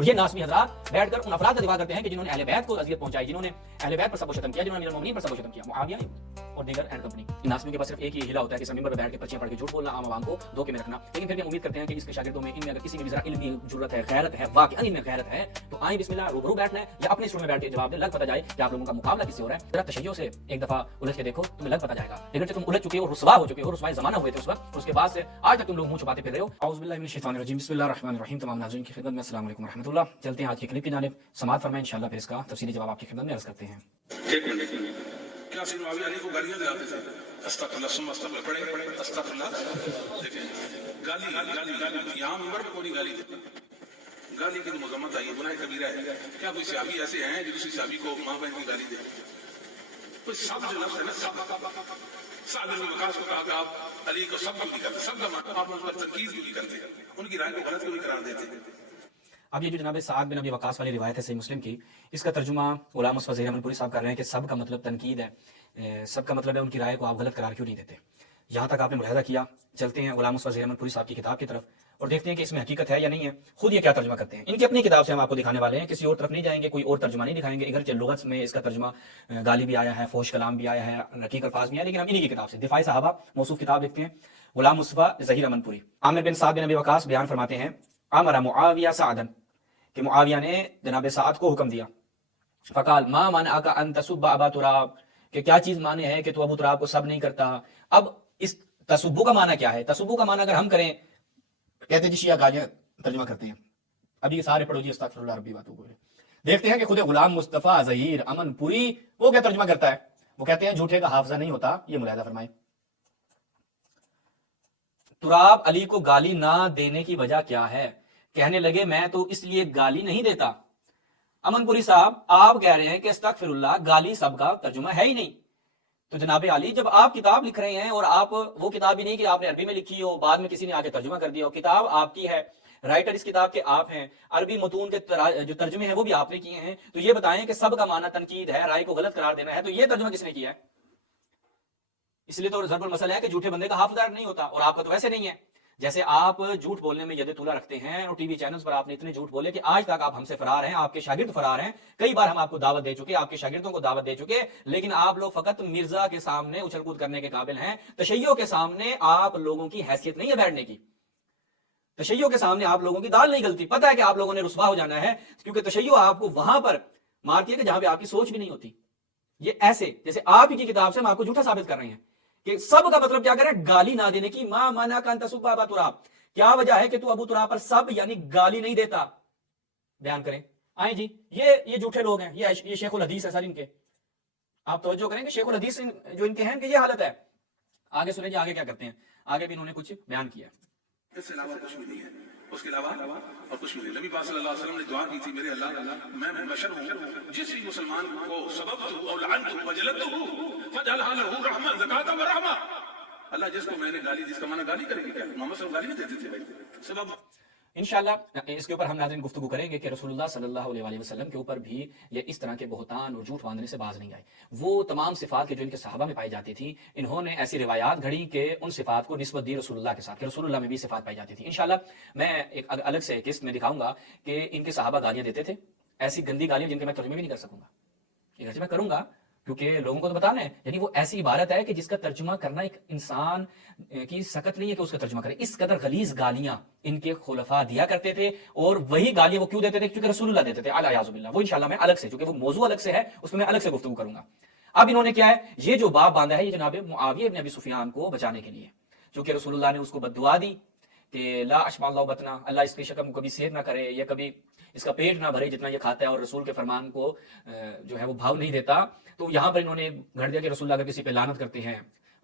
اور یہ ناسمی حضرات بیٹھ کر ان افراد کا دفاع کرتے ہیں کہ جنہوں نے اہل بیت کو اذیت پہنچائی، جنہوں نے اہل بیت پر سب و شتم کیا، جنہوں نے امیر المومنین پر سب و شتم کیا، معاویہ اور دیگر اینڈ کمپنی۔ ان ناسمیوں کے پاس صرف ایک ہی ہلا ہوتا ہے کہ اس ممبر پہ بیٹھ کے پرچیاں پڑھ کے جھوٹ بولنا، عام عوام کو دھوکے میں رکھنا۔ لیکن پھر بھی امید کرتے ہیں کہ اس کے شاگردوں میں ان میں اگر کسی میں بھی ذرا علمی جرت ہے، غیرت ہے، واقعی ان میں غیرت ہے، تو آئیں بسم اللہ روبرو بیٹھنا ہے یا اپنے اسٹول میں بیٹھ کے جواب دیں، لگ پتہ جائے کہ آپ لوگوں کا مقابلہ کس سے ہو رہا ہے۔ ذرا تشیع سے ایک دفعہ الجھ کے دیکھو، تمہیں لگ پتہ جائے گا۔ لیکن جب تم الجھ چکے ہو، رسوا ہو چکے ہو، رسوائے زمانہ ہوئے تھے اس وقت، اس کے بعد سے آج تک تم لوگ منہ چھپاتے پھر رہے ہو۔ اعوذ باللہ من الشیطان الرجیم، بسم اللہ الرحمن الرحیم۔ تمام ناظرین کی خدمت میں السلام علیکم ورحمۃ اللہ۔ چلتے ہیں آج کی کلپ کی جانب، سماعت فرمائیں انشاءاللہ، پھر اس کا تفصیلی جواب آپ کی خدمت میں عرض کرتے ہیں۔ کیا سید معاویہ علی کو گالیاں دلاتے تھے؟ استغفر اللہ ثم استغفر اللہ، پڑھیں استغفر اللہ۔ دیکھیں گالی یہاں ممبر پہ کوئی گالی دیتے، گالی کی مذمت آئی ہے، گناہ کبیرہ ہے۔ کیا کوئی صحابی ایسے ہیں جو کسی صحابی کو ماں بہن کی گالی دے؟ کوئی سب جو لفظ ہے نا، سعد بن وقاص کو کہا کہ آپ علی کو سب کیوں نہیں کرتے، سب کا مطلب آپ ان پر تنقید کیوں نہیں کرتے، ان کی رائے کو غلط کیوں نہیں قرار دیتے؟ اب یہ جو جناب سعد بن ابی وقاص والی روایت ہے صحیح مسلم کی، اس کا ترجمہ غلام مصطفیٰ ظہیر احمد پوری صاحب کر رہے ہیں کہ سب کا مطلب تنقید ہے، سب کا مطلب ہے ان کی رائے کو آپ غلط قرار کیوں نہیں دیتے۔ یہاں تک آپ نے ملاحظہ کیا۔ چلتے ہیں غلام مصطفیٰ ظہیر احمد پوری صاحب کی کتاب کی طرف اور دیکھتے ہیں کہ اس میں حقیقت ہے یا نہیں ہے، خود یہ کیا ترجمہ کرتے ہیں۔ ان کی اپنی کتاب سے ہم آپ کو دکھانے والے ہیں، کسی اور طرف نہیں جائیں گے، کوئی اور ترجمہ نہیں دکھائیں گے۔ اگرچہ لغت میں اس کا ترجمہ گالی بھی آیا ہے، فوش کلام بھی آیا ہے، رقیق الفاظ بھی آیا ہے، لیکن ہم انہی کی کتاب سے دفاع صحابہ موصوف کتاب دیکھتے ہیں، غلام مصطفیٰ ظہیر احمد پوری۔ عامر بن سعد بن ابی وقاص بیان فرماتے ہیں، امر معاویہ سعدا، کہ معاویہ نے جناب سعد کو حکم دیا، فقال ما منعک ان تسب ابا تراب، کہ کیا چیز مانے ہے کہ تو ابو تراب کو سب نہیں کرتا۔ اب اس تسبو کا معنی کیا ہے؟ تسبو کا معنی اگر ہم کریں، کہتے جی شیعہ گالیاں ترجمہ کرتے ہیں، اب یہ سارے پڑھو جی استغفر اللہ ربی باتوں کو۔ دیکھتے ہیں کہ خود غلام مصطفیٰ ظہیر امن پوری وہ کیا ترجمہ کرتا ہے، وہ کہتے ہیں جھوٹے کا حافظہ نہیں ہوتا۔ یہ ملاحظہ فرمائیں، تراب علی کو گالی نہ دینے کی وجہ کیا ہے؟ کہنے لگے میں تو اس لیے گالی نہیں دیتا۔ امن پوری صاحب آپ کہہ رہے ہیں کہ استغفر اللہ گالی سب کا ترجمہ ہے ہی نہیں، تو جناب علی جب آپ کتاب لکھ رہے ہیں، اور آپ وہ کتاب بھی نہیں کہ آپ نے عربی میں لکھی ہو، بعد میں کسی نے آگے ترجمہ کر دیا ہو، کتاب آپ کی ہے، رائٹر اس کتاب کے آپ ہیں، عربی متون کے جو ترجمے ہیں وہ بھی آپ نے کیے ہیں، تو یہ بتائیں کہ سب کا معنی تنقید ہے، رائے کو غلط قرار دینا ہے، تو یہ ترجمہ کس نے کیا ہے؟ اس لیے تو ضرب المثل ہے کہ جھوٹے بندے کا حافظہ نہیں ہوتا، اور آپ کا تو ویسے نہیں ہے۔ جیسے آپ جھوٹ بولنے میں ید طولہ رکھتے ہیں، اور ٹی وی چینلز پر آپ نے اتنے جھوٹ بولے کہ آج تک آپ ہم سے فرار ہیں، آپ کے شاگرد فرار ہیں، کئی بار ہم آپ کو دعوت دے چکے، آپ کے شاگردوں کو دعوت دے چکے، لیکن آپ لوگ فقط مرزا کے سامنے اچھل کود کرنے کے قابل ہیں، تشیع کے سامنے آپ لوگوں کی حیثیت نہیں ہے بیٹھنے کی، تشیع کے سامنے آپ لوگوں کی دال نہیں گلتی، پتہ ہے کہ آپ لوگوں نے رسوا ہو جانا ہے، کیونکہ تشیع آپ کو وہاں پر مارتی ہے کہ جہاں پہ آپ کی سوچ بھی نہیں ہوتی۔ یہ ایسے جیسے آپ ہی کی کتاب سے ہم آپ کو جھوٹا ثابت کر رہے ہیں کہ سب کا مطلب کیا کرے، گالی نہ دینے کی۔ ما منعک ان تسب ابا تراب، کیا وجہ ہے کہ تو ابو تراب پر سب یعنی گالی نہیں دیتا؟ بیان کریں۔ آئیں جی، یہ جھوٹے لوگ ہیں، یہ شیخ الحدیث ہے سر ان کے، آپ توجہ کریں کہ شیخ الحدیث جو ان کے ہیں کہ یہ حالت ہے۔ آگے سنیں جی آگے کیا کرتے ہیں، آگے بھی انہوں نے کچھ بیان کیا۔ اس کے علاوہ کچھ بھی نہیں ہے، اس کے علاوہ اور کچھ بھی نہیں۔ نبی پاک صلی اللہ علیہ وسلم نے دعا کی تھی، میرے اللہ میں بشر ہوں، جس بھی مسلمان کو سببت او لعنت وجلدت فجعلها له رحمہ زکاۃ و رحمہ۔ اللہ جس کو میں نے گالی دی، اس کا معنی گالی کرے گی کیا؟ محمد صلی اللہ علیہ وسلم گالی نہیں دیتے تھے بھائی، سبب۔ انشاءاللہ اس کے اوپر ہم ناظرین گفتگو کریں گے کہ رسول اللہ صلی اللہ علیہ وسلم کے اوپر بھی یہ اس طرح کے بہتان اور جھوٹ باندھنے سے باز نہیں آئے۔ وہ تمام صفات کے جو ان کے صحابہ میں پائی جاتی تھی، انہوں نے ایسی روایات گھڑی کہ ان صفات کو نسبت دی رسول اللہ کے ساتھ، کہ رسول اللہ میں بھی صفات پائی جاتی تھی۔ انشاءاللہ میں ایک الگ سے قسط میں دکھاؤں گا کہ ان کے صحابہ گالیاں دیتے تھے، ایسی گندی گالیاں جن کے میں ترجمے بھی نہیں کر سکوں گا، اگرچہ میں کروں گا کیونکہ لوگوں کو تو بتانا ہے، یعنی وہ ایسی عبارت ہے کہ جس کا ترجمہ کرنا ایک انسان کی سکت نہیں ہے کہ اس کا ترجمہ کرے۔ اس قدر غلیظ گالیاں ان کے خلفاء دیا کرتے تھے، اور وہی گالیاں وہ کیوں دیتے تھے؟ کیونکہ رسول اللہ دیتے تھے اعلیٰ باللہ۔ وہ انشاءاللہ میں الگ سے، چونکہ وہ موضوع الگ سے ہے، اس میں میں الگ سے گفتگو کروں گا۔ اب انہوں نے کیا ہے، یہ جو باب باندھا ہے یہ جناب معاویہ بن ابی سفیان کو بچانے کے لیے، چونکہ رسول اللہ نے اس کو بد دعا دی کہ لا اشبع اللہ بطنا، اللہ اس کی شکم کو کبھی سیر نہ کرے، یا کبھی اس کا پیٹ نہ بھرے جتنا یہ کھاتا ہے، اور رسول کے فرمان کو جو ہے وہ بھاؤ نہیں دیتا۔ تو یہاں پر انہوں نے گھڑ دیا کہ رسول اللہ اگر کسی پہ لعنت کرتے ہیں،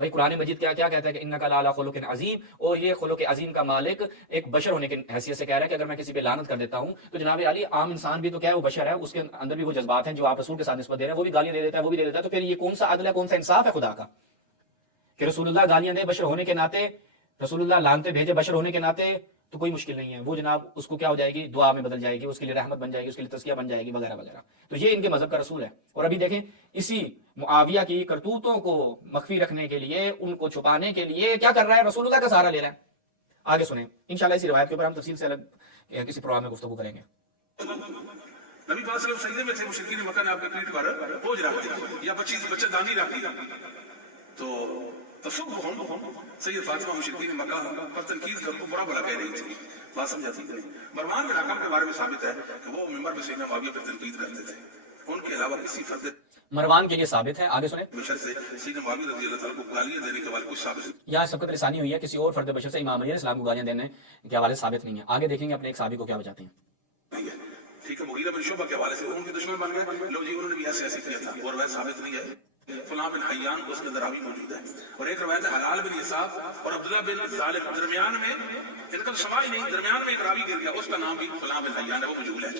بھائی قرآن مجید کیا کہتا ہے کہ انک لعلی خلق عظیم، اور یہ خلق عظیم کا مالک ایک بشر ہونے کی حیثیت سے کہہ رہا ہے کہ اگر میں کسی پہ لعنت کر دیتا ہوں تو جناب علی عام انسان بھی تو کیا ہے، وہ بشر ہے، اس کے اندر بھی وہ جذبات ہیں جو آپ رسول کے ساتھ نسبت دے رہے ہیں، وہ بھی گالیاں دے دیتا ہے، وہ بھی دے دیتا ہے۔ تو پھر یہ کون سا عدل ہے، کون سا انصاف ہے خدا کا کہ رسول اللہ گالیاں دے بشر ہونے کے ناطے، رسول اللہ لعنتیں بھیجے بشر ہونے کے ناطے؟ تو کوئی مشکل نہیں ہے، وہ جناب اس کو کیا ہو جائے گی، دعا میں بدل جائے گی، اس کے لیے رحمت بن جائے گی، اس کے لیے تزکیہ بن جائے گی، وغیرہ وغیرہ۔ تو یہ ان کے مذہب کا رسول ہے۔ اور ابھی دیکھیں اسی معاویہ کی کرتوتوں کو مخفی رکھنے کے لیے، ان کو چھپانے کے لیے کیا کر رہا ہے، رسول اللہ کا سہارا لے رہا ہے۔ آگے سنیں انشاءاللہ اسی روایت کے اوپر ہم تفصیل سے الگ کسی پروگرام میں گفتگو کریں گے۔ نبی پاک صلی اللہ علیہ وسلم سجدے میں تھے، مشرکین مکہ نے آپ کے پیٹھ پر بوجھ رکھ دیا یا بچہ دانی رکھ دیا، تو تصبحهم سید فاطمہ مشرکین مکہ پر تنقید کر کو برا بلا کہہ رہی تھی، بات سمجھاتی تھی۔ مروان بن حکم کے بارے میں ثابت ہے کہ وہ منبر پہ سیدنا معاویہ پر تنقید کرتے تھے، ان کے علاوہ کسی فرد مروان کے لیے ثابت ہے، آگے سنیں، بشر سے سیدنا معاویہ رضی اللہ تعالیٰ کو گالیاں دینے کے بارے کچھ ثابت نہیں یہاں سبقت رسانی ہوئی ہے، کسی اور فرد بشر سے امام علیہ السلام کو گالیاں دینے کے حوالے سے ثابت نہیں ہے۔ آگے دیکھیں گے اپنے ایک صحابی کو کیا بچاتے ہیں۔ ہے، ٹھیک ہے۔ مغیرہ بن شعبہ کے حوالے سے ان کے دشمن بن گئے، لو جی انہوں نے بھی ایسے ایسے کیا تھا، وہ روایت ثابت نہیں ہے۔ فلاں بن حیان کو اس کے اندر راوی موجود ہے، اور ایک روایت ہے حلال بن یساف اور عبداللہ بن ظالم، درمیان میں ان کا سماج نہیں، درمیان میں ایک راوی گر گیا، اس کا نام بھی فلاں بن حیان ہے، وہ مجہول ہے۔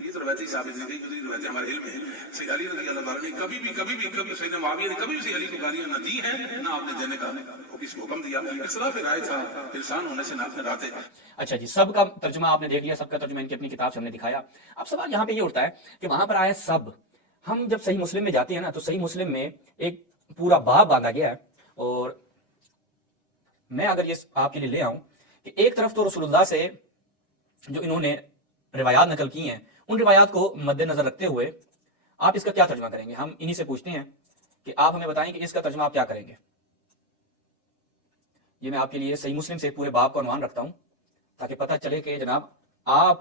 یہ تو روایت ہی ثابت نہیں، دوسری روایتیں ہمارے علم میں ہیں۔ سید علی رضی اللہ تعالیٰ نے کبھی سیدنا معاویہ نے کبھی بھی سید علی کو گالیاں نہ دی ہیں، نہ آپ نے دینے کا کسی کو حکم دیا۔ اختلاف رائے تھا، انسان ہونے سے ناراض۔ اچھا جی، سب کا ترجمہ آپ نے دیکھ لیا، سب کا ترجمہ ان کی اپنی کتاب سے ہم نے دکھایا۔ اب سوال یہاں پہ یہ اٹھتا ہے کہ وہاں پر آیا سب، ہم جب صحیح مسلم میں جاتے ہیں نا تو صحیح مسلم میں ایک پورا باب باندھا گیا ہے، اور میں اگر یہ آپ کے لیے لے آؤں کہ ایک طرف تو رسول اللہ سے جو انہوں نے روایات نقل کی ہیں، ان روایات کو مد نظر رکھتے ہوئے آپ اس کا کیا ترجمہ کریں گے؟ ہم انہی سے پوچھتے ہیں کہ آپ ہمیں بتائیں کہ اس کا ترجمہ آپ کیا کریں گے۔ یہ میں آپ کے لیے صحیح مسلم سے پورے باب کا عنوان رکھتا ہوں تاکہ پتہ چلے کہ جناب آپ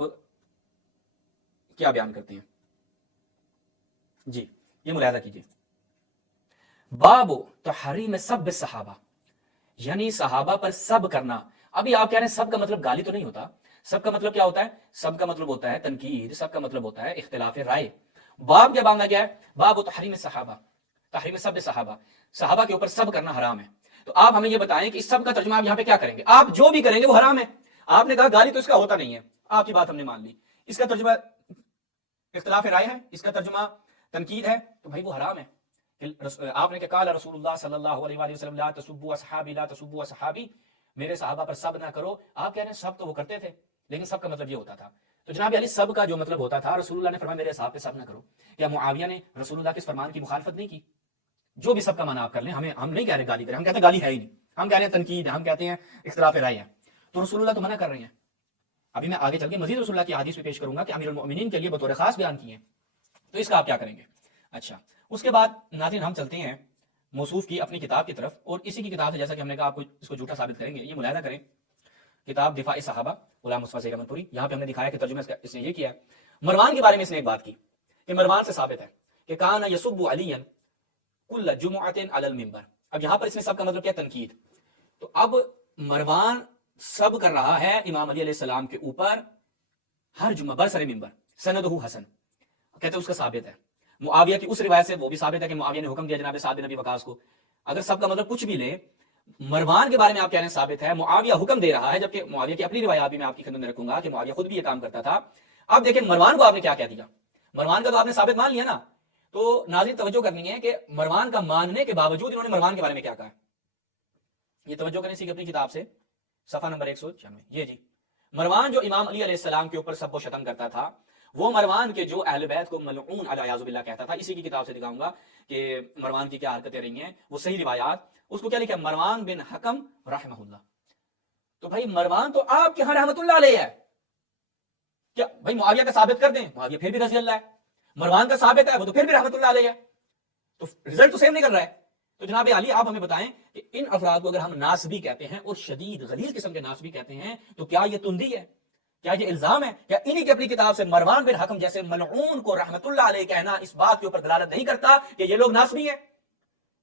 کیا بیان کرتے ہیں۔ جی یہ ملاحظہ کیجیے، باب تحریم سب صحابہ، یعنی صحابہ پر سب کرنا۔ ابھی آپ کہہ رہے ہیں سب کا مطلب گالی تو نہیں ہوتا، سب کا مطلب کیا ہوتا ہے؟ سب کا مطلب ہوتا ہے تنقید، سب کا مطلب ہوتا ہے اختلاف رائے۔ باب کیا باندھا گیا ہے؟ باب تحریم صحابہ، تحریم سب صحابہ، صحابہ کے اوپر سب کرنا حرام ہے۔ تو آپ ہمیں یہ بتائیں کہ اس سب کا ترجمہ آپ یہاں پہ کیا کریں گے؟ آپ جو بھی کریں گے وہ حرام ہے۔ آپ نے کہا گالی تو اس کا ہوتا نہیں ہے، آپ کی بات ہم نے مان لی، اس کا ترجمہ اختلاف رائے ہے، اس کا ترجمہ تنقید ہے، تو بھائی وہ حرام ہے۔ آپ نے کہا قال رسول اللہ صلی اللہ علیہ وآلہ وسلم لا تسبوا اصحابی لا تسبوا اصحابی، میرے صحابہ پر سب نہ کرو۔ آپ کہہ رہے ہیں سب تو وہ کرتے تھے، لیکن سب کا مطلب یہ ہوتا تھا۔ تو جناب علی سب کا جو مطلب ہوتا تھا، رسول اللہ نے فرمایا میرے صحابہ پہ سب نہ کرو، کیا معاویہ نے رسول اللہ کے اس فرمان کی مخالفت نہیں کی؟ جو بھی سب کا معنی آپ کر لیں، ہم نہیں کہہ رہے گالی کریں، ہم کہتے ہیں گالی ہے ہی نہیں، ہم کہہ رہے ہیں تنقید ہے، ہم کہتے ہیں اختلاف رائے ہے۔ تو رسول اللہ تو منع کر رہے ہیں۔ ابھی میں آگے چل کے مزید رسول اللہ کی حدیث میں پیش کروں گا کہ امیر المؤمنین کے لیے بطور خاص بیان کیے ہیں، تو اس کا آپ کیا کریں گے؟ اچھا، اس کے بعد ناظرین ہم چلتے ہیں موصوف کی اپنی کتاب کی طرف، اور اسی کی کتاب سے جیسا کہ ہم نے کہا آپ کو اس کو جھوٹا ثابت کریں گے۔ یہ ملاحظہ کریں، کتاب دفاع صحابہ غلام مصطفیٰ زیرا منپوری، یہاں پہ ہم نے دکھایا کہ ترجمہ اس نے یہ کیا ہے۔ مروان کے بارے میں اس نے ایک بات کی کہ مروان سے ثابت ہے کہ کان یسب علیا کل جمعۃ علی المنبر۔ اب یہاں پر اس میں سب کا مطلب کیا؟ تنقید۔ تو اب مروان سب کر رہا ہے امام علی علیہ السلام کے اوپر ہر جمعہ برسر ممبر، سندہ حسن، کہتے ہیں اس کا ثابت ہے۔ معاویہ کی اس روایت سے وہ بھی ثابت ہے کہ معاویہ نے حکم دیا جناب سعد بن ابی وقاص کو۔ اگر سب کا مطلب کچھ بھی لے، مروان کے بارے میں آپ کہہ رہے ہیں ثابت ہے، معاویہ حکم دے رہا ہے، جبکہ معاویہ کی اپنی روایات بھی میں آپ کی خدمت میں رکھوں گا کہ معاویہ خود بھی یہ کام کرتا تھا۔ اب دیکھیں مروان کو آپ نے کیا کہہ دیا، مروان کا تو آپ نے ثابت مان لیا نا۔ تو ناظرین توجہ کرنی ہے کہ مروان کا ماننے کے باوجود انہوں نے مروان کے بارے میں کیا کہا۔ یہ توجہ کریں سی اپنی کتاب سے، صفحہ نمبر 196۔ یہ جی مروان جو امام علی علیہ السلام کے اوپر سب و شتم کرتا تھا، وہ مروان کے جو اہل بیت کو ملعون علیہ باللہ کہتا تھا، اسی کی کتاب سے دکھاؤں گا کہ مروان کی کیا حرکتیں رہی ہیں، وہ صحیح روایات۔ اس کو کیا لکھا ہے؟ مروان بن حکم رحمہ اللہ۔ تو بھائی مروان تو آپ کے ہاں رحمت اللہ علیہ ہے، کیا بھائی معاویہ کا ثابت کر دیں، معاویہ پھر بھی رضی اللہ ہے، مروان کا ثابت ہے وہ تو پھر بھی رحمت اللہ علیہ ہے، تو رزلٹ تو سیم نہیں کر رہا ہے۔ تو جناب علی آپ ہمیں بتائیں کہ ان افراد کو اگر ہم ناسبی کہتے ہیں اور شدید غلیظ قسم کے ناسبی کہتے ہیں، تو کیا یہ تندی ہے؟ کیا یہ الزام ہے؟ کیا انہی کی اپنی کتاب سے مروان بن حکم جیسے ملعون کو رحمت اللہ علیہ کہنا اس بات کے اوپر دلالت نہیں کرتا کہ یہ لوگ ناسبی ہیں؟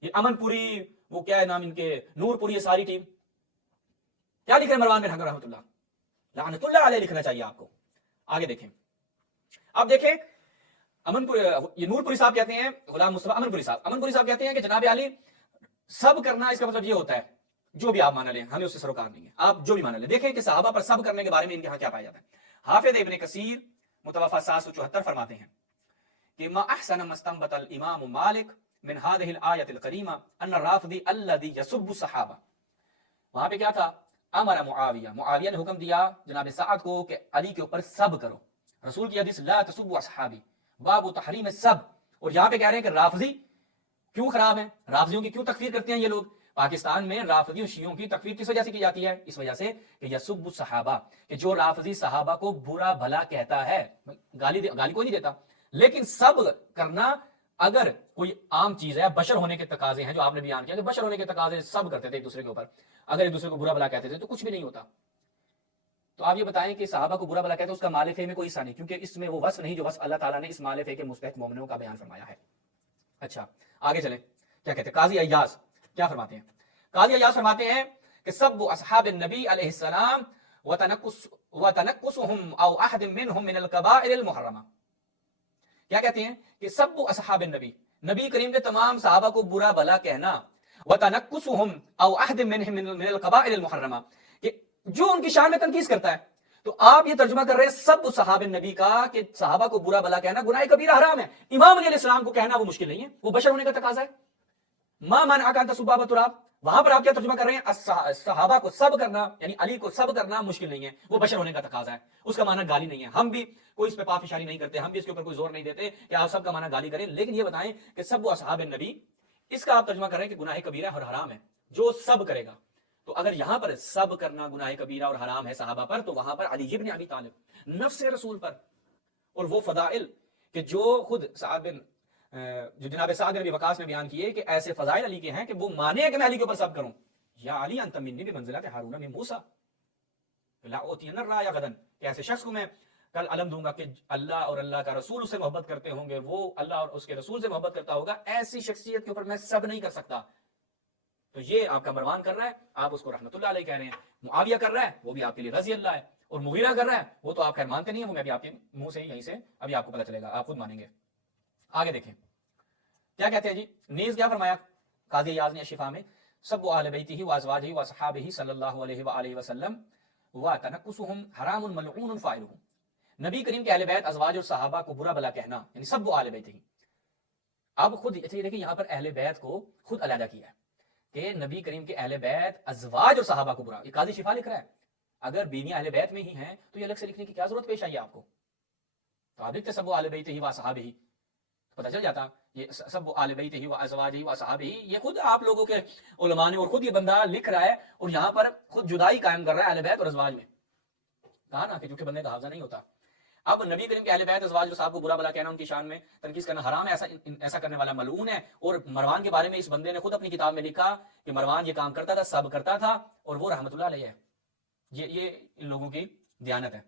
یہ امن پوری، وہ کیا ہے نام ان کے، نور پوری، یہ ساری ٹیم کیا لکھ رہے ہیں؟ مروان بن حکم رحمت اللہ لعنت اللہ علیہ لکھنا چاہیے آپ کو۔ آگے دیکھیں، اب دیکھیں امن پوری، یہ نور پوری صاحب کہتے ہیں، غلام مصطفیٰ امن پوری صاحب کہتے ہیں کہ جناب علی سب کرنا اس کا مطلب یہ ہوتا ہے جو بھی آپ مان لیں، ہمیں اس سے سروکار نہیں ہے، آپ جو بھی مان لیں۔ دیکھیں کہ صحابہ پر سب کرنے کے بارے میں ان کے ہاں کیا پایا جاتا ہے۔ حافظ ابن کثیر متوفی 774 فرماتے ہیں کہ ما احسن ما استنبط الامام مالک من هذه الآیۃ الکریمہ ان الرافضی الذی یسب الصحابہ۔ وہاں پہ کیا تھا؟ امر معاویہ نے حکم دیا جناب سعد کو کہ علی کے اوپر سب کرو۔ رسول کی حدیث لا تسبوا اصحابی، باب تحریم السب۔ اور یہاں پہ کہہ رہے ہیں کہ رافضی کیوں خراب ہیں، رافضیوں کی کیوں تکفیر کرتے ہیں یہ لوگ۔ پاکستان میں رافضیوں شیعوں کی تکفیر کس وجہ سے کی جاتی ہے؟ اس وجہ سے کہ یسب الصحابہ، کہ جو رافضی صحابہ کو برا بھلا کہتا ہے، گالی کوئی نہیں دیتا، لیکن سب کرنا اگر کوئی عام چیز ہے، بشر ہونے کے تقاضے ہیں جو آپ نے بیان کیا کہ بشر ہونے کے تقاضے سب کرتے تھے ایک دوسرے کے اوپر، اگر ایک دوسرے کو برا بلا کہتے تھے تو کچھ بھی نہیں ہوتا. تو آپ یہ بتائیں کہ صحابہ کو برا بلا کہتے ہیں اس کا مال فے میں کوئی حصہ نہیں، کیونکہ اس میں وہ وصف نہیں جو وصف اللہ تعالیٰ نے اس مال فے کے مستحق مومنوں کا بیان فرمایا ہے. اچھا آگے چلیں، کیا کہتے ہیں قاضی عیاض کیا فرماتے ہیں؟ قاضی عیاض فرماتے ہیں کہ سب اصحاب النبی علیہ السلام وتنقصهم او احد منهم من الكبائر المحرمہ. کیا کہتے ہیں کہ سب اصحاب النبی، نبی کریم کے تمام صحابہ کو برا بلا کہنا، وتنقصهم او احد منهم من الكبائر المحرمہ، کہ جو ان کی شان میں تنقیص کرتا ہے. تو آپ یہ ترجمہ کر رہے ہیں سب صحابہ نبی کا کہ صحابہ کو برا بلا کہنا گناہ کبیرہ حرام ہے. امام علی علیہ السلام کو کہنا وہ مشکل نہیں ہے، وہ بشر ہونے کا تقاضا ہے. ما منعک ان تسب ابا تراب، وہاں پر آپ کیا ترجمہ کر رہے ہیں صحابہ کو سب کرنا یعنی علی کو سب کرنا مشکل نہیں ہے، وہ بشر ہونے کا تقاضا ہے. اس کا معنی گالی نہیں ہے. ہم بھی کوئی اس پہ پافشاری نہیں کرتے، ہم بھی اس کے اوپر کوئی زور نہیں دیتے کہ آپ سب کا معنی گالی کریں، لیکن یہ بتائیں کہ سب اصحاب نبی اس کا آپ ترجمہ کر رہے ہیں کہ گناہ کبیرہ اور حرام ہے جو سب کرے گا. تو اگر یہاں پر سب کرنا گناہ کبیرہ اور حرام ہے صحابہ پر، تو وہاں پر علی ابن ابی طالب نفس رسول پر اور وہ فضائل کہ جو خود جو جناب سعد بن وقاص نے بیان کیے کہ ایسے فضائل علی کے ہیں کہ وہ مانے کہ میں علی کے اوپر سب کروں. یا علی انت منی بمنزلۃ ہارون من موسیٰ لا اوتین الرایا غدا، کہ ایسے شخص کو میں کل علم دوں گا کہ اللہ اور اللہ کا رسول اس سے محبت کرتے ہوں گے، وہ اللہ اور اس کے رسول سے محبت کرتا ہوگا، ایسی شخصیت کے اوپر میں سب نہیں کر سکتا. تو یہ آپ کا مروان کر رہا ہے، آپ اس کو رحمت اللہ علیہ کہہ رہے ہیں. معاویہ کر رہا ہے، وہ بھی آپ کے لیے رضی اللہ ہے. اور مغیرہ کر رہا ہے، وہ تو آپ خیر مانتے نہیں ہیں، وہ میں بھی آپ کے منہ سے یہیں سے ابھی آپ کو پتہ چلے گا، آپ خود مانیں گے. آگے دیکھیں کیا کہتے ہیں جی. نیز کیا فرمایا قاضی عیاض نے شفا میں، سب اہل بیتہ وازواجہ واصحابہ صلی اللہ علیہ وآلہ وسلم وتنقصهم حرام ملعون فاعلہ. نبی کریم کے اہل بیت ازواج اور صحابہ کو برا بلا کہنا یعنی سب اہل بیت ہی. اب خود دیکھیں یہاں پر اہل بیت کو خود علیحدہ کیا ہے کہ نبی کریم کے اہل بیت ازواج اور صحابہ کو برا. یہ قاضی شفا لکھ رہا ہے. اگر بیوی اہل بیت میں ہی ہیں تو یہ الگ سے لکھنے کی کیا ضرورت پیش آئی ہے آپ کو؟ تو آپ لکھتے سب اہل بیت ہی واصحابہ ہی، پتہ چل جاتا. یہ سب اہل بیت ہی وازواج ہی واصحابہ ہی، یہ خود آپ لوگوں کے علماء نے اور خود یہ بندہ لکھ رہا ہے اور یہاں پر خود جدائی قائم کر رہا ہے اہل بیت اور ازواج میں. کہا نا کہ جو کہ بندے کا حافظہ نہیں ہوتا. اب نبی کریم کے اہل بیت ازواج اور صحابہ کو برا بلا کہنا، ان کی شان میں تنقیص کرنا حرام ہے، ایسا کرنے والا ملعون ہے. اور مروان کے بارے میں اس بندے نے خود اپنی کتاب میں لکھا کہ مروان یہ کام کرتا تھا، سب کرتا تھا، اور وہ رحمت اللہ علیہ ہے. یہ ان لوگوں کی دیانت ہے.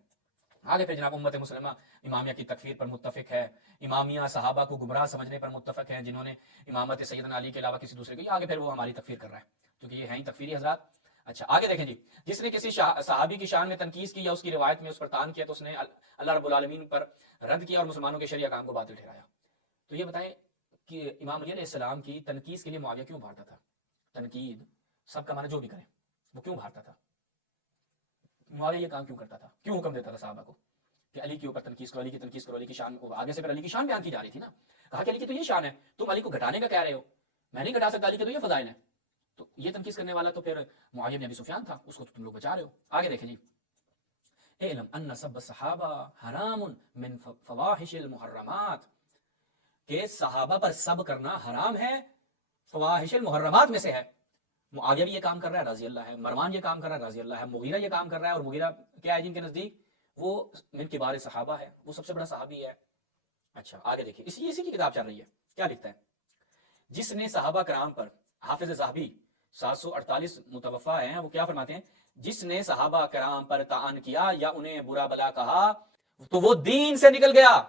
آگے پھر جناب امت مسلمہ امامیہ کی تکفیر پر متفق ہے، امامیہ صحابہ کو گمراہ سمجھنے پر متفق ہے، جنہوں نے امامت سیدنا علی کے علاوہ کسی دوسرے کو، آگے پھر وہ ہماری تکفیر کر رہا ہے کیونکہ یہ ہیں ہی تکفیری حضرات. اچھا آگے دیکھیں جی. جس نے کسی صحابی کی شان میں تنقیص کی یا اس کی روایت میں اس پر طعن کیا تو اس نے اللہ رب العالمین پر رد کیا اور مسلمانوں کے شرعی احکام کو باطل ٹھہرایا. تو یہ بتائیں کہ امام علی علیہ السلام کی تنقیص کے لیے معاویہ کیوں بھارتا تھا؟ تنقید سب کا معنی جو بھی کریں، وہ کیوں بھارتا تھا؟ معاویہ یہ کام کیوں کرتا تھا؟ کیوں حکم دیتا تھا صحابہ کو کہ علی کے اوپر تنقیص کرو، علی کی تنقیص کرو، علی کی شان؟ آگے سے پھر علی کی شان بیان کی جا رہی تھی نا. کہا کہ علی کی تو یہ شان ہے، تم علی کو گھٹانے کا کہہ رہے ہو، میں نہیں گھٹا سکتا، علی کے تو یہ فضائل ہیں. تو یہ تنقیص کرنے والا تو پھر معاویہ بن ابی سفیان تھا، اس کو تو تم لوگ بچا رہے ہو. آگے دیکھیں جی. اعلم ان سب الصحابہ حرام من فواحش المحرمات، کہ صحابہ پر سب کرنا حرام ہے، فواحش المحرمات میں سے ہے. معاویہ بھی یہ کام کر رہا ہے رضی اللہ ہے، مروان یہ کام کر رہا ہے رضی اللہ ہے، مغیرہ یہ کام کر رہا ہے، اور مغیرہ کیا ہے جن کے نزدیک؟ وہ من کبار صحابہ ہے، وہ سب سے بڑا صحابی ہے. اچھا آگے دیکھیے، اسی کی کتاب چل رہی ہے. کیا لکھتا ہے؟ جس نے صحابہ کرام پر، حافظ ذہبی 748 متوفا ہیں، وہ کیا فرماتے ہیں؟ جس نے صحابہ کرام پر طعن کیا یا انہیں برا بلا کہا تو وہ دین سے نکل گیا.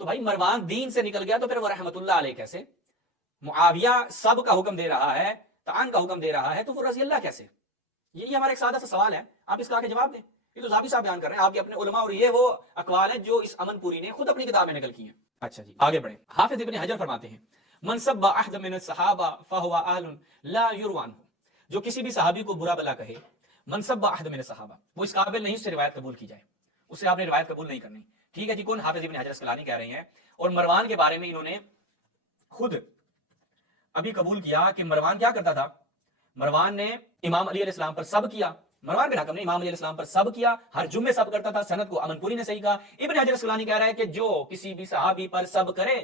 تو بھائی مروان دین سے نکل گیا تو پھر وہ رحمت اللہ علیہ کیسے؟ معاویہ سب کا حکم دے رہا ہے، طعن کا حکم دے رہا ہے، تو وہ رضی اللہ کیسے؟ یہ ہمارا ایک سادہ سا سوال ہے، آپ اس کا آگے جواب دیں. یہ تو ذہبی صاحب بیان کر رہے ہیں، آپ کے اپنے علماء، اور یہ وہ اقوال ہیں جو اس امن پوری نے خود اپنی کتاب میں نقل کی ہیں. اچھا جی آگے بڑھیں. حافظ ابن حجر فرماتے ہیں من سب احد من الصحابہ فهو اہل لا يروى عنه، جو کسی بھی صحابی کو برا بلا کہے، من سب احد من الصحابہ، وہ اس قابل نہیں اس سے روایت قبول کی جائے، اس سے آپ نے روایت قبول نہیں کرنی. ٹھیک ہے جی. کون؟ حافظ ابن حجر اسقلانی کہہ رہے ہیں. اور مروان کے بارے میں انہوں نے خود ابھی قبول کیا کہ مروان کیا کرتا تھا؟ مروان نے امام علی علیہ السلام پر سب کیا. مروان بن حکم نے امام علی علیہ السلام پر سب کیا، ہر جمعے سب کرتا تھا. سند کو امن پوری نے صحیح کہا. ابن حجر اسقلانی کہہ رہا ہے کہ جو کسی بھی صحابی پر سب کرے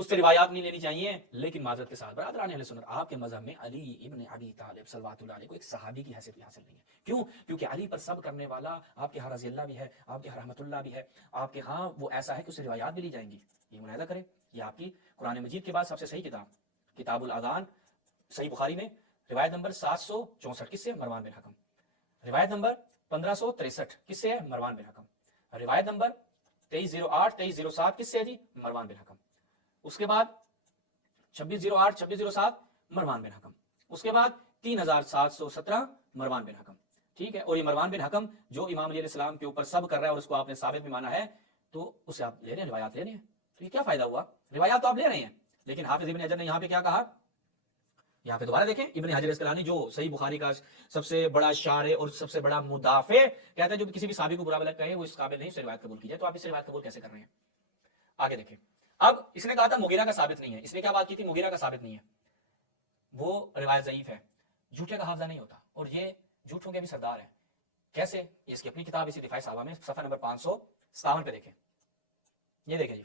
اس سے روایات نہیں لینی چاہیے، لیکن معذرت کے ساتھ برادران اہل سنت، آپ کے مذہب میں علی ابن ابی طالب صلوات اللہ علیہ کو ایک صحابی کی حیثیت بھی حاصل نہیں ہے۔ کیوں؟ کیونکہ علی پر سب کرنے والا آپ کے ہاں رضی اللہ بھی ہے، آپ کے ہاں رحمت اللہ بھی ہے، آپ کے ہاں وہ ایسا ہے کہ اسے روایات بھی لی جائیں گی۔ یہ ملاحظہ کریں، یہ آپ کی قرآن مجید کے بعد سب سے صحیح کتاب، کتاب الاذان، صحیح بخاری میں روایت نمبر 764 کس سے؟ مروان بن حکم۔ روایت نمبر 1563 کس سے ہے؟ مروان بن حکم۔ روایت نمبر 2308 2307 کس سے ہے جی؟ مروان بن حکم۔ اس کے بعد 2608 2607 مروان بن حکم۔ اس کے بعد 3717 مروان بن حکم۔ ٹھیک ہے، اور یہ مروان بن حکم جو امام علیہ السلام کے اوپر سب کر رہا ہے اور اس کو آپ نے ثابت بھی مانا ہے، تو اسے آپ لے رہے ہیں، روایات لے رہے ہیں، تو یہ کیا فائدہ ہوا؟ روایات تو آپ لے رہے ہیں، لیکن حافظ ابن حجر نے یہاں پہ کیا کہا؟ یہاں پہ دوبارہ دیکھیں، ابن حجر اسقلانی جو صحیح بخاری کا سب سے بڑا شارح اور سب سے بڑا مدافع، کہتا ہے جو کسی بھی صحابی کو برا بلا کہے وہ اس قابل نہیں سے روایت قبول کی جائے، تو آپ اس سے روایت قبول کیسے کر رہے ہیں؟ آگے دیکھیں، اب اس نے کہا تھا مغیرہ کا ثابت نہیں ہے، اس نے کیا بات کی تھی؟ مغیرہ کا ثابت نہیں ہے، وہ روایت ضعیف ہے، جھوٹے کا حافظہ نہیں ہوتا، اور یہ جھوٹوں کے بھی سردار ہیں۔ کیسے؟ اس کی اپنی کتاب اسی دفاع صحابہ میں صفحہ نمبر 557 پہ دیکھیں، یہ دیکھیں جی،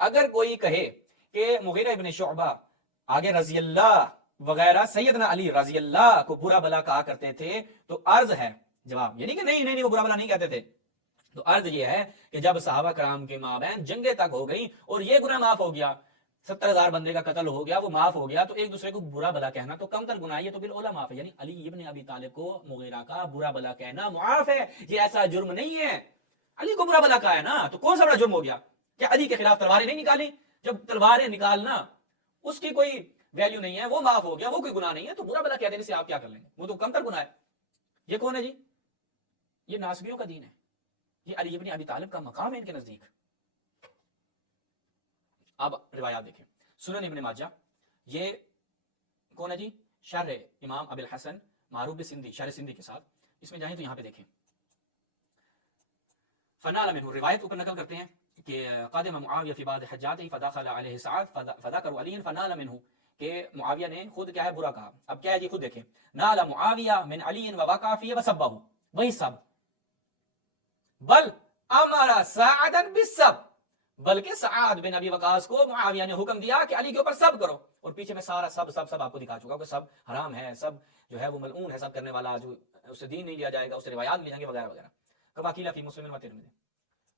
اگر کوئی کہے کہ مغیرہ ابن شعبہ آگے رضی اللہ وغیرہ سیدنا علی رضی اللہ کو برا بلا کہا کرتے تھے، تو عرض ہے، جواب یہ نہیں کہ نہیں وہ برا بلا نہیں کہتے تھے، تو عرض یہ ہے کہ جب صحابہ کرام کے مابین جنگیں تک ہو گئی اور یہ گناہ معاف ہو گیا، 70,000 بندے کا قتل ہو گیا، وہ معاف ہو گیا، تو ایک دوسرے کو برا بلا کہنا تو کم تر گناہ، یہ تو بالاولیٰ معاف ہے۔ یعنی علی ابن ابی طالب کو مغیرہ کا برا بلا کہنا معاف ہے، یہ ایسا جرم نہیں ہے۔ علی کو برا بلا کہا ہے نا، تو کون سا بڑا جرم ہو گیا؟ کیا علی کے خلاف تلواریں نہیں نکالی؟ جب تلواریں نکالنا اس کی کوئی ویلیو نہیں ہے، وہ معاف ہو گیا، وہ کوئی گناہ نہیں ہے، تو برا بلا کہہ دینے سے آپ کیا کر لیں گے؟ وہ تو کم تر گناہ ہے۔ یہ کون ہے جی؟ یہ ناسبیوں کا دین ہے، یہ علی ابن ابی طالب کا مقام ہے ان کے نزدیک۔ اب روایات دیکھیں، سنن ابن ماجہ، یہ کون ہے جی؟ شرح امام ابی الحسن معروف بسندی، شرح سندی کے ساتھ، اس میں جائیں تو یہاں پہ دیکھیں، فنال منہ، روایت اوپر نقل کرتے ہیں کہ قادم معاویہ فی بعض حجاته فدخل علیہ سعد فذکر علی فنال منہ، کہ معاویہ نے خود کیا ہے؟ برا کہا۔ اب کیا ہے جی؟ خود دیکھیں، نال معاویہ من علی ووقع فی وسبہ، وہی سب، بل امر سعدا بالسب، بلکہ سعد بن ابی وقاص کو معاویہ نے حکم دیا کہ علی کے اوپر سب کرو، اور پیچھے میں سارا سب آپ کو دکھا چکا کہ سب حرام ہے، سب جو ہے وہ ملعون ہے، سب کرنے والا جو اسے دین نہیں لیا جائے گا، اسے روایات نہیں لیں گے وغیرہ وغیرہ، کما قیل فی مسلم و ترمذی۔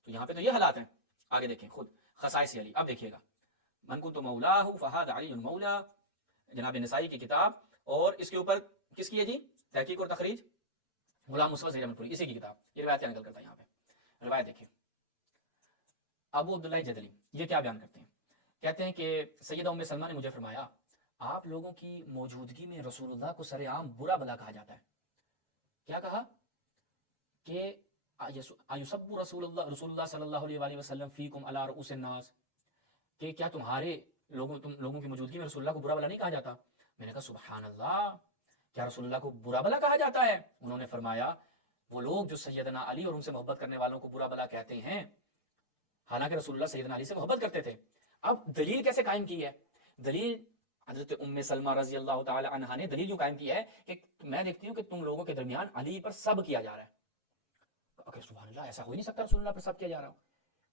تو یہاں پہ تو یہ حالات ہیں۔ آگے دیکھیں خود خصائص علی، اب دیکھیے گا، من کنت مولاہ فہذا علی مولا، جناب نسائی کی کتاب، اور اس کے اوپر کس کی ہے جی؟ تحقیق اور تخریج غلام مصطفی زہیر احمد پوری، اسی کی کتاب، یہ روایت کیا نقل کرتا ہے یہاں پہ؟ روایت دیکھیں، ابو عبداللہ جدلی یہ کیا بیان کرتے ہیں؟ کہتے ہیں کہ سیدہ ام سلمہ نے مجھے فرمایا، آپ لوگوں کی موجودگی میں رسول اللہ کو سر عام برا بلا کہا جاتا ہے۔ کیا کہا؟ کہ ایسب رسول اللہ صلی اللہ علیہ وآلہ وسلم فیکم علی رؤوس الناس، کہ کیا تمہارے تم لوگوں کی موجودگی میں رسول اللہ کو برا بلا نہیں کہا جاتا؟ میں نے کہا سبحان اللہ، کیا رسول اللہ کو برا بلا کہا جاتا ہے؟ انہوں نے فرمایا، وہ لوگ جو سیدنا علی اور ان سے محبت کرنے والوں کو برا بلا کہتے ہیں، حالانکہ رسول اللہ سیدنا علی سے محبت کرتے تھے۔ اب دلیل کیسے قائم کی ہے؟ دلیل حضرت ام سلمہ رضی اللہ تعالی عنہا نے دلیل جو قائم کی ہے کہ میں دیکھتی ہوں کہ تم لوگوں کے درمیان علی پر سب کیا جا رہا ہے۔ کہ سبحان اللہ، ایسا ہو ہی نہیں سکتا رسول اللہ پر سب کیا جا رہا ہو۔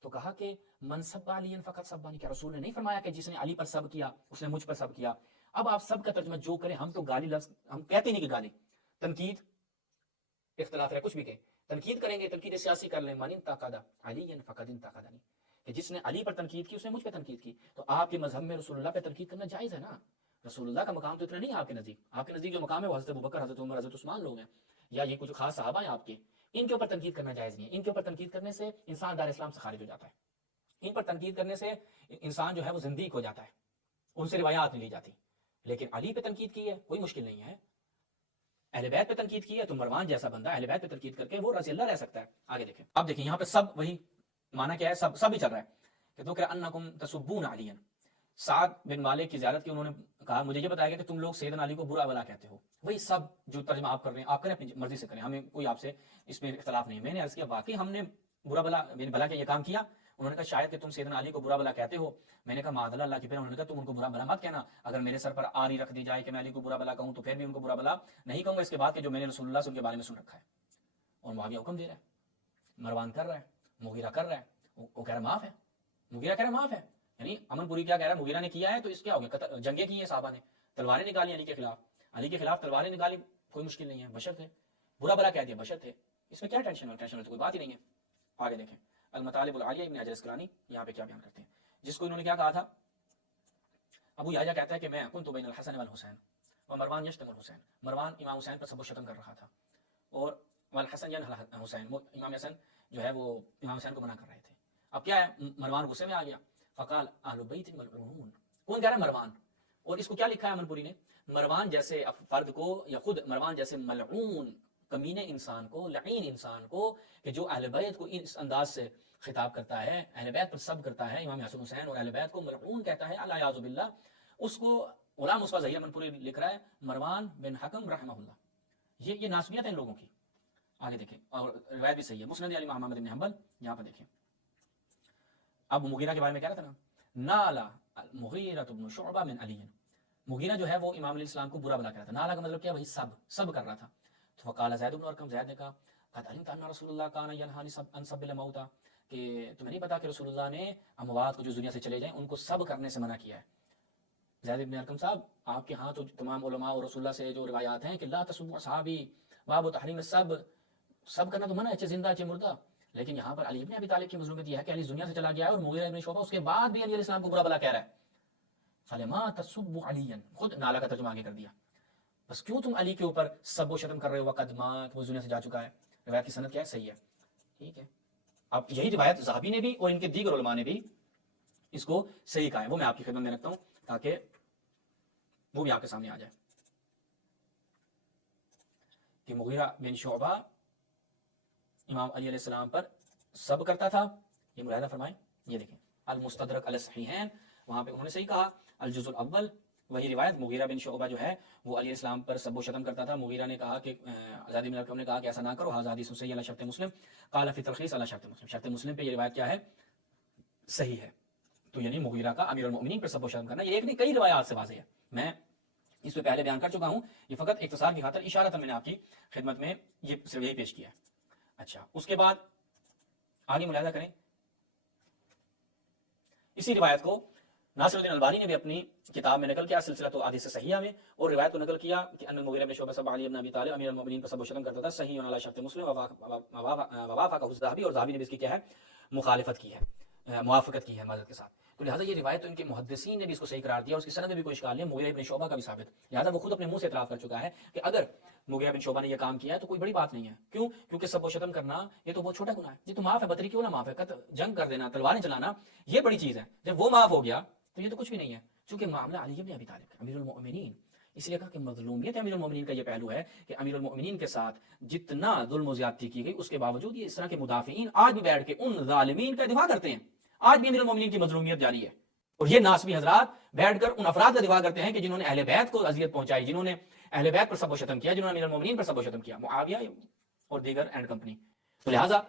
تو کہا کہ من سب علی فقط سبانی، کیا رسول نے نہیں فرمایا کہ جس نے علی پر سب کیا اس نے مجھ پر سب کیا؟ اب آپ سب کا ترجمہ جو کریں، ہم تو گالی لفظ ہم کہتے نہیں کہ گالی، تنقید اختلاف ہے، کچھ بھی کہ تنقید کریں گے، تنقید سیاسی کر لیں، من انتقد علی فقد انتقدنی، کہ جس نے علی پر تنقید کی اس نے مجھ پہ تنقید کی۔ تو آپ کے مذہب میں رسول اللہ پہ تنقید کرنا جائز ہے نا؟ رسول اللہ کا مقام تو اتنا نہیں ہے آپ کے نزدیک، آپ کے نزدیک جو مقام ہے وہ حضرت ابوبکر، حضرت عمر، حضرت عثمان لوگ ہیں، یا یہ کچھ خاص صحابہ ہیں آپ کے، ان کے اوپر تنقید کرنا جائز نہیں ہے۔ ان کے اوپر تنقید کرنے سے انسان دار اسلام سے خارج ہو جاتا ہے، ان پر تنقید کرنے سے انسان جو ہے وہ زندیق ہو جاتا ہے، ان سے روایات نہیں لی جاتی۔ لیکن علی پہ تنقید کی ہے کوئی مشکل نہیں ہے، اہل بیت پہ تنقید کی ہے تو مروان جیسا بندہ اہل بیت پہ تنقید کر کے وہ رضی اللہ رہ سکتا ہے۔ آگے دیکھیں، اب دیکھیں یہاں پہ سب وہی معنی کیا ہے، سب ہی چل رہا ہے کہ تو کہ انکم تسبون علیہ، سعد بن مالک کی زیارت کی، انہوں نے کہا مجھے یہ بتایا گیا کہ تم لوگ سیدنا علی کو برا بلا کہتے ہو۔ وہی سب جو ترجمہ آپ کر رہے ہیں آپ کریں، اپنی مرضی سے کریں، ہمیں کوئی آپ سے اس میں اختلاف نہیں۔ میں نے عرض کیا واقعی ہم نے برا بلا کے یہ کام کیا؟ انہوں نے کہا شاید کہ تم سیدنا علی کو برا بلا کہتے ہو۔ میں نے کہا معاذ اللہ کی پھر، انہوں نے کہا تم ان کو برا بلا مت کہنا، اگر میرے سر پر آری رکھ دی جائے کہ میں علی کو برا بلا کہوں تو پھر بھی ان کو برا بلا نہیں کہوں گا، اس کے بعد کہ جو میں نے رسول اللہ سے ان کے بارے میں سن رکھا ہے۔ اور معاویہ حکم دے رہا ہے، مروان کر رہا ہے، مغیرہ کر رہا ہے، وہ کہہ رہا معاف ہے، مغیرہ کہہ رہا معاف ہے، یعنی امن پوری کیا کہہ رہا ہے، مغیرہ نے کیا ہے تو اس کیا ہو گیا، جنگیں کی ہیں صحابہ نے، تلواریں نکالی علی کے خلاف، علی کے خلاف تلواریں نکالی، کوئی مشکل نہیں ہے، بشر تھے، برا بلا کہہ دیا، بشر تھے، اس میں کیا ٹینشن ہے، ٹینشن تو کوئی بات ہی نہیں ہے۔ آگے دیکھیں المطالب العالیہ ابن حجر اسقلانی یہاں پہ کیا بیان کرتے ہیں، جس کو انہوں نے کیا کہا تھا، ابو یحییٰ کہتا ہے کہ میں کنت بین الحسن والحسین ومروان یشتم الحسین، مروان امام حسین پر سب و شتم کر رہا تھا، اور والحسن ینہی حسین، امام حسن جو ہے وہ امام حسین کو منع کر رہے تھے۔ اب کیا ہے، مروان غصے میں آ گیا، فقال اہل بیت ملعونون، کون کہہ رہا ہے، مروان، اور اس کو کیا لکھا ہے امن پوری نے، مروان جیسے فرد کو یا خود مروان جیسے ملعون کمینے انسان کو، لعین انسان کو، کہ جو اہل بیت کو اس انداز سے خطاب کرتا ہے، اہل بیت پر سب کرتا ہے، امام حسن حسین اور اہل بیت کو ملعون کہتا ہے، الیاذ باللہ، اس کو غلام مصطفیٰ ظہیر امن پوری لکھ رہا ہے مروان بن حکم رحمہ اللہ، یہ ناسبیت ہے ان لوگوں کی۔ آگے دیکھیں، اور روایت بھی صحیح ہے، مسند علی محمد بن حنبل، یہاں پر دیکھیں، اب مغیرہ کے بارے میں کہہ رہا تھا نا، نالا المغیرہ بن شعبہ من علی، مغیرہ جو ہے وہ امام علیہ السلام کو برا بلا کر رہا تھا، نالا کا مطلب کیا، وہی سب کر رہا تھا، تو فقال زید بن ارقم، زید نے کہا قد علمت ان رسول اللہ کان ینہی عن سب الموتى، کہ تمہیں نہیں پتا کہ رسول اللہ نے اموات کو جو دنیا سے چلے جائیں ان کو سب کرنے سے منع کیا ہے۔ زید بن ارقم صاحب، آپ کے ہاں تو تمام علماء اور رسول اللہ سے جو روایات ہیں کہ لا تسبوا اصحابی، باب تحریم سب کرنا تو منع ہے، چاہے زندہ چاہے مردہ، لیکن یہاں پر علی بن ابی طالب کی مظلومیت یہ ہے کہ علی دنیا سے چلا گیا ہے اور مغیرہ بن شعبہ اس کے بعد بھی علی علیہ السلام کو برا بلا کہہ رہا ہے، فلما تسبوا علیا، خود نالا کا ترجمہ آگے کر دیا، بس کیوں تم علی کے اوپر سب و شتم کر رہے ہو، وقد مات، وہ دنیا سے جا چکا ہے، روایت کی سند کیا ہے، صحیح ہے، ٹھیک ہے۔ اب یہی روایت ذہبی نے بھی اور ان کے دیگر علماء نے بھی اس کو صحیح کہا ہے، وہ میں آپ کی خدمت میں رکھتا ہوں تاکہ وہ بھی آپ کے سامنے آ جائے، کہ مغیرہ بن شعبہ امام علی علیہ السلام پر سب کرتا تھا، یہ ملاحظہ فرمائیں، یہ دیکھیں المستدرک علی الصحیحین، وہاں پہ انہوں نے صحیح کہا، الجزء الاول، وہی روایت مغیرہ بن شعبہ جو ہے وہ علی علیہ السلام پر سب و شتم کرتا تھا، مغیرہ نے کہا کہ زید بن ارقم نے کہا کہ ایسا نہ کرو، ھذا حدیث صحیح علی شرط مسلم، قال فی تلخیص علی شرط مسلم، شرط مسلم پہ یہ روایت کیا ہے، صحیح ہے، تو یعنی مغیرہ کا امیر المؤمنین پر سب و شتم کرنا یہ ایک نہیں کئی روایات سے واضح ہے، میں اس پہ پہلے بیان کر چکا ہوں، یہ فقط اختصار کی خاطر اشارہ میں نے آپ کی خدمت میں یہ صرف یہی پیش کیا ہے۔ اچھا، اس کے بعد آگے ملاحظہ کریں، اسی روایت کو ناصر الدین البانی نے بھی اپنی کتاب میں نقل کیا، سلسلۃ الاحادیث صحیحہ میں، اور روایت کو نقل کیا کہ ان المغیرہ بن شعبہ سب علی بن ابی طالب امیر المؤمنین پر سب و شتم کرتا تھا، صحیح علی شرط مسلم، ووافقہ الذھبی، اور ذھبی نے بھی اس کی کیا ہے، مخالفت کی ہے، موافقت کی ہے معذرت کے ساتھ، تو لہٰذا یہ روایت تو ان کے محدثین نے بھی اس کو صحیح قرار دیا، اور اس کی سند میں بھی کوئی اشکال نہیں، مغیرہ بن شعبہ کا بھی ثابت، لہٰذا وہ خود اپنے منہ سے اعتراف کر چکا ہے کہ اگر مغیرہ بن شعبہ نے یہ کام کیا ہے تو کوئی بڑی بات نہیں ہے، کیوں؟ کیونکہ سب و شتم کرنا یہ تو بہت چھوٹا گناہ ہے، یہ تو معاف ہے، بطری کیوں نہ معاف ہے، جنگ کر دینا، تلواریں چلانا یہ بڑی چیز ہے، جب وہ معاف ہو گیا تو یہ تو کچھ بھی نہیں ہے، چونکہ معاملہ علی بن ابی طالب امیر المؤمنین، اس لیے کہا کہ مظلومیت امیر المؤمنین کا یہ پہلو ہے کہ امیر المؤمنین کے ساتھ جتنا ظلم و زیادتی کی گئی اس کے باوجود یہ اس طرح کے مدافعین آج بھی بیٹھ کے ان ظالمین کا دفاع کرتے ہیں، آج بھی امیر المؤمنین کی مظلومیت جاری ہے، اور یہ ناسبی حضرات بیٹھ کر ان افراد کا دفاع کرتے ہیں کہ جنہوں نے اہل بیت کو اذیت پہنچائی، جنہوں نے اہل بیت پر سب و شتم کیا، جنہوں نے امیر المؤمنین پر سب و شتم کیا، معاویہ اور دیگر اینڈ کمپنی، تو لہٰذا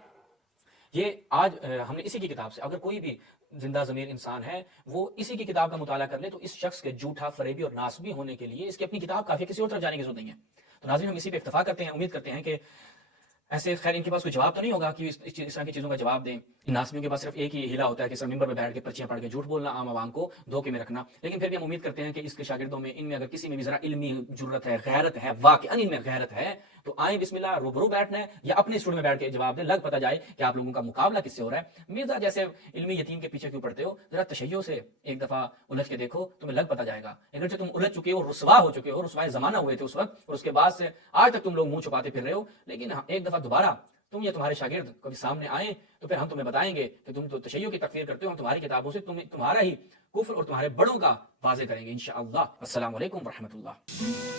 یہ آج ہم نے اسی کی کتاب سے، اگر کوئی بھی زندہ ضمیر انسان ہے وہ اسی کی کتاب کا مطالعہ کر لے تو اس شخص کے جھوٹا، فریبی اور ناسبی ہونے کے لیے اس کی اپنی کتاب کافی، کسی اور طرف جانے کی ضرورت نہیں ہے۔ تو ناظرین، ہم اسی پہ اکتفا کرتے ہیں، امید کرتے ہیں کہ ایسے خیر ان کے پاس کوئی جواب تو نہیں ہوگا کہ اس طرح کی چیزوں کا جواب دیں، ان ناسبیوں کے پاس صرف ایک ہی ہیلا ہوتا ہے کہ سر ممبر پہ بیٹھ کے پرچیاں پڑھ کے جھوٹ بولنا، عام عوام کو دھوکے میں رکھنا، لیکن پھر بھی ہم امید کرتے ہیں کہ اس کے شاگردوں میں، ان میں اگر کسی میں بھی ذرا علمی جرت ہے، غیرت ہے، واقعاً ان میں غیرت ہے تو آئیں بسم اللہ روبرو بیٹھنا ہے یا اپنے اسٹوڈیو میں بیٹھ کے جواب دیں، لگ پتہ جائے کہ آپ لوگوں کا مقابلہ کس سے ہو رہا ہے۔ مرزا جیسے علمی یتیم کے پیچھے کیوں پڑتے ہو، ذرا تشیع سے ایک دفعہ الجھ کے دیکھو، تمہیں لگ پتہ جائے گا، اگرچہ تم الجھ چکے ہو، رسوا ہو چکے ہو، رسوائے زمانہ ہوئے تھے اس وقت، اور اس کے بعد سے آج تک تم لوگ منہ چھپاتے پھر رہے ہو، لیکن ایک دفعہ دوبارہ تم یا تمہارے شاگرد کبھی سامنے آئیں تو پھر ہم تمہیں بتائیں گے کہ تم تو تشیع کی تکفیر کرتے ہو، ہم تمہاری کتابوں سے تمہارا ہی کفر اور تمہارے بڑوں کا واضح کریں گے انشاءاللہ۔ السلام علیکم ورحمۃ اللہ۔